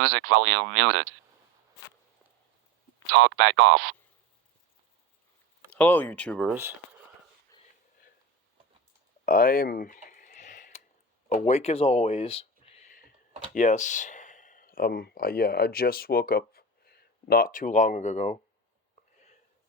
Music volume muted. Talk back off. Hello, YouTubers. I am awake as always. Yes. I just woke up not too long ago.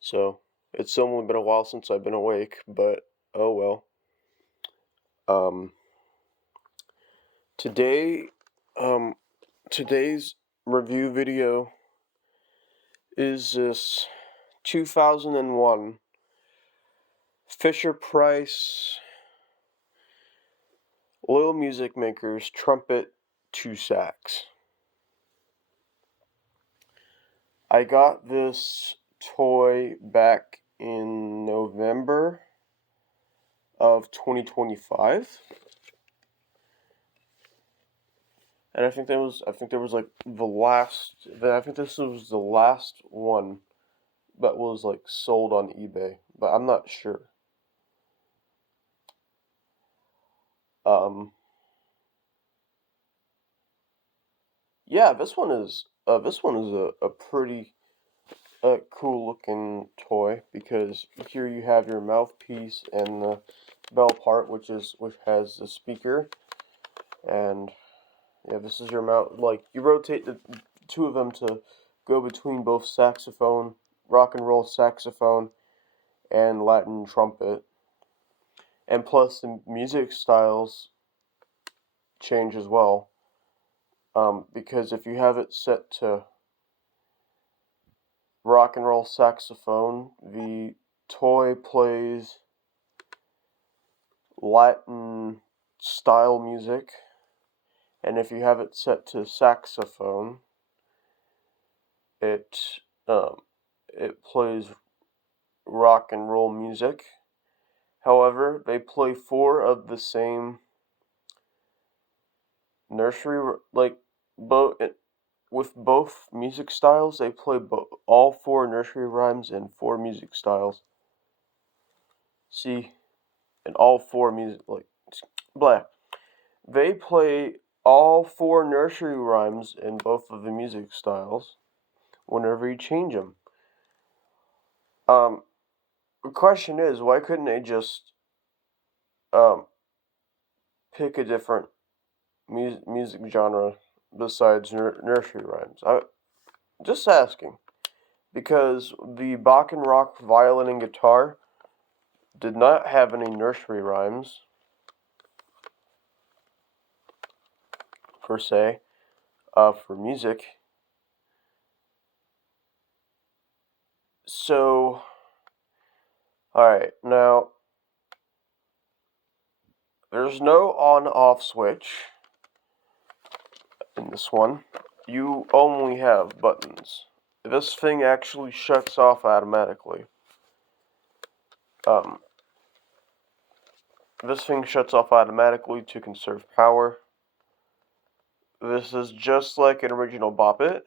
So, it's only been a while since I've been awake, but oh well. Today, today's review video is this 2001 Fisher-Price Loyal Music Makers Trumpet 2 Sax. I got this toy back in November of 2025. And I think this was the last one that was like sold on eBay, but I'm not sure. Yeah, this one is a pretty cool looking toy, because here you have your mouthpiece and the bell part, which has the speaker, and yeah, this is your mouth. Like, you rotate the two of them to go between both saxophone, rock and roll saxophone, and Latin trumpet. And plus, the music styles change as well. Because if you have it set to rock and roll saxophone, the toy plays Latin style music. And if you have it set to saxophone, it plays rock and roll music. However, they play four of the same nursery, with both music styles. They play all four nursery rhymes and four music styles. See, and all four they play all four nursery rhymes in both of the music styles whenever you change them. The question is, why couldn't they just pick a different music genre besides nursery rhymes? Just asking, because the Bach and Rock violin and guitar did not have any nursery rhymes per se for music. So, alright, now there's no on-off switch in this one. You only have buttons. This thing actually shuts off automatically. This thing shuts off automatically to conserve power. This is just like an original Bop It.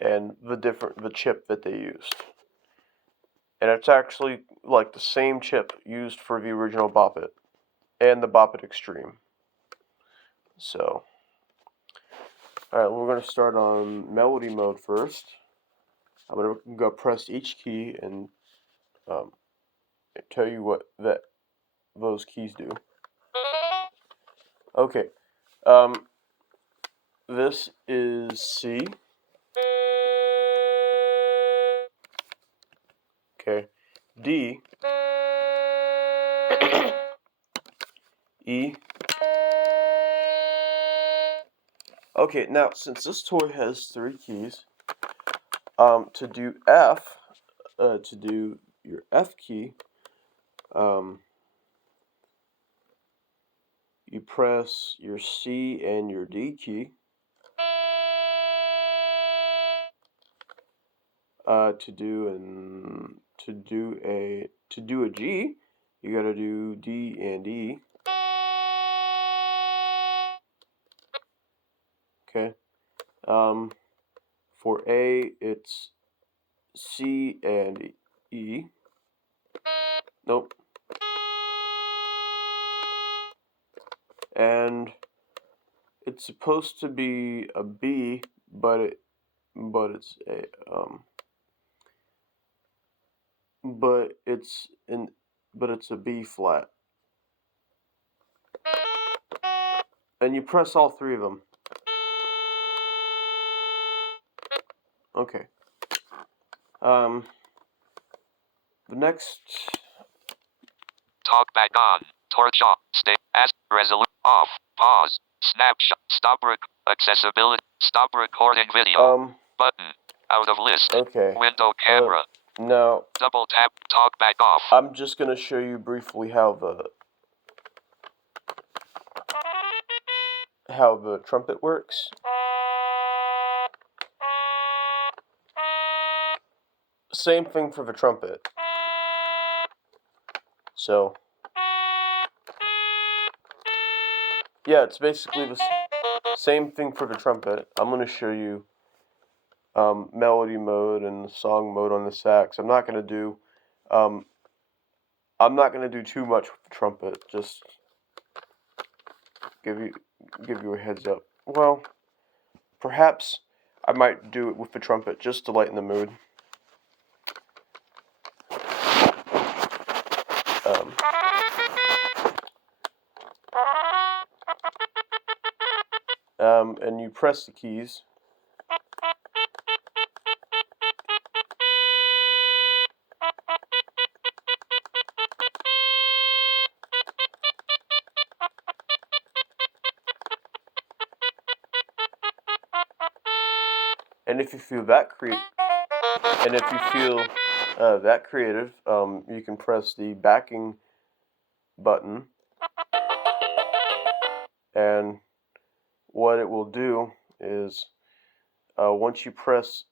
And the chip that they used. And it's actually like the same chip used for the original Bop It and the Bop It Extreme. So, alright, we're going to start on melody mode first. I'm going to go press each key and tell you what those keys do. Okay, this is C. Okay, D, E. Okay, now since this toy has three keys, to do F, to do your F key, you press your C and your D key. To do a G, you gotta do D and E. Okay. For A, it's C and E. Nope. and it's supposed to be a B, but it's a but it's in but it's a B flat. And you press all three of them. Okay. The next. Talk back on. Torch off. Stay. Ask. Resolute. Off. Pause. Snapshot. Stop. Accessibility. Stop recording video. Button. Out of list. Okay. Window camera. Now. Double tap. Talk back off. I'm just gonna show you briefly how the trumpet works. Same thing for the trumpet. So, yeah, it's basically the same thing for the trumpet. I'm going to show you melody mode and song mode on the sax. I'm not going to do too much with the trumpet. Just give you a heads up. Well, perhaps I might do it with the trumpet just to lighten the mood. And you press the keys. And if you feel that creative, you can press the backing button, and what it will do is once you press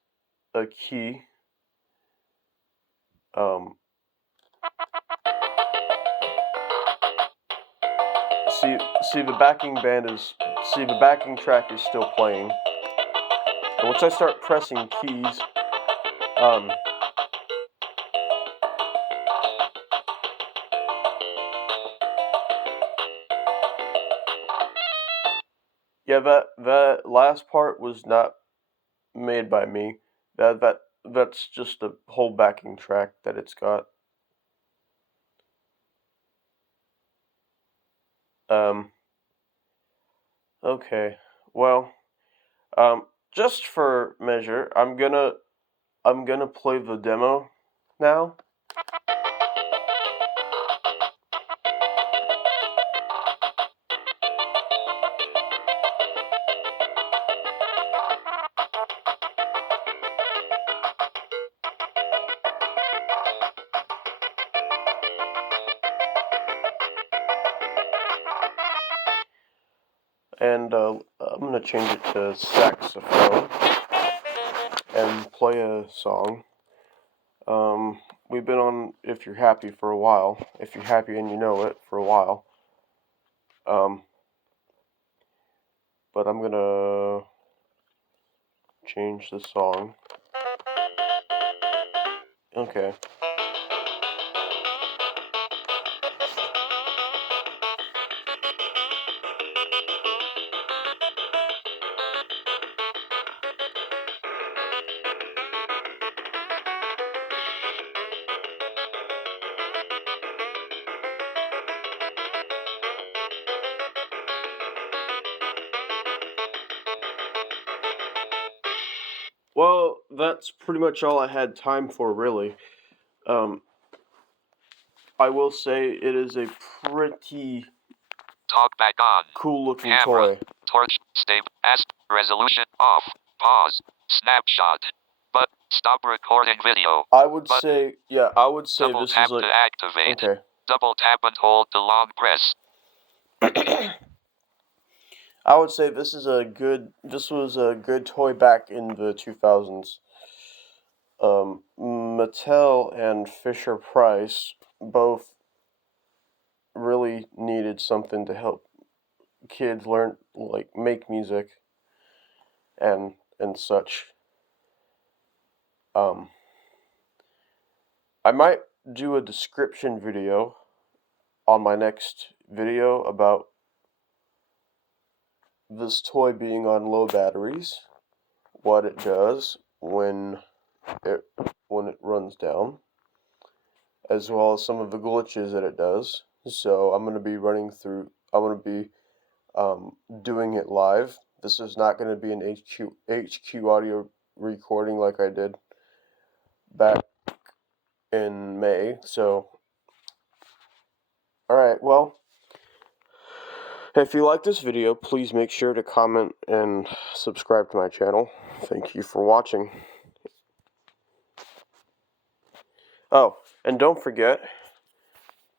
a key, see the backing track is still playing, and once I start pressing keys, yeah, that last part was not made by me. That's just a whole backing track that it's got. Okay. Well, just for measure, I'm gonna play the demo now. And I'm gonna change it to saxophone and play a song. We've been on If You're Happy for a while. If You're Happy and You Know It for a while. But I'm gonna change the song. Okay. Well, that's pretty much all I had time for, really. I will say it is a pretty Talk back on. cool-looking Camera. toy. Torch. Stay. Ask. Resolution. Off. Pause. Snapshot. But stop recording video. I would Button. say Double this tap is like to activate. okay. Double tap and hold the long press. I would say this was a good toy back in the 2000s. Mattel and Fisher-Price both really needed something to help kids learn, like, make music and such. I might do a description video on my next video about this toy being on low batteries, what it does when it runs down, as well as some of the glitches that it does. So I'm going to be doing it live. This is not going to be an HQ audio recording like I did back in May. So, alright, well, if you like this video, please make sure to comment and subscribe to my channel. Thank you for watching. Oh, and don't forget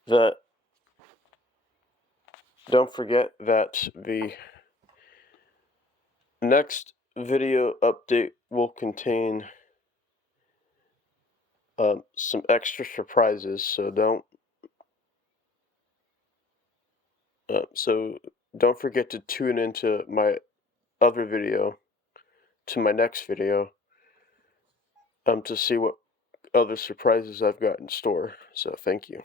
that the next video update will contain some extra surprises, so don't forget to tune into my next video, to see what other surprises I've got in store. So thank you.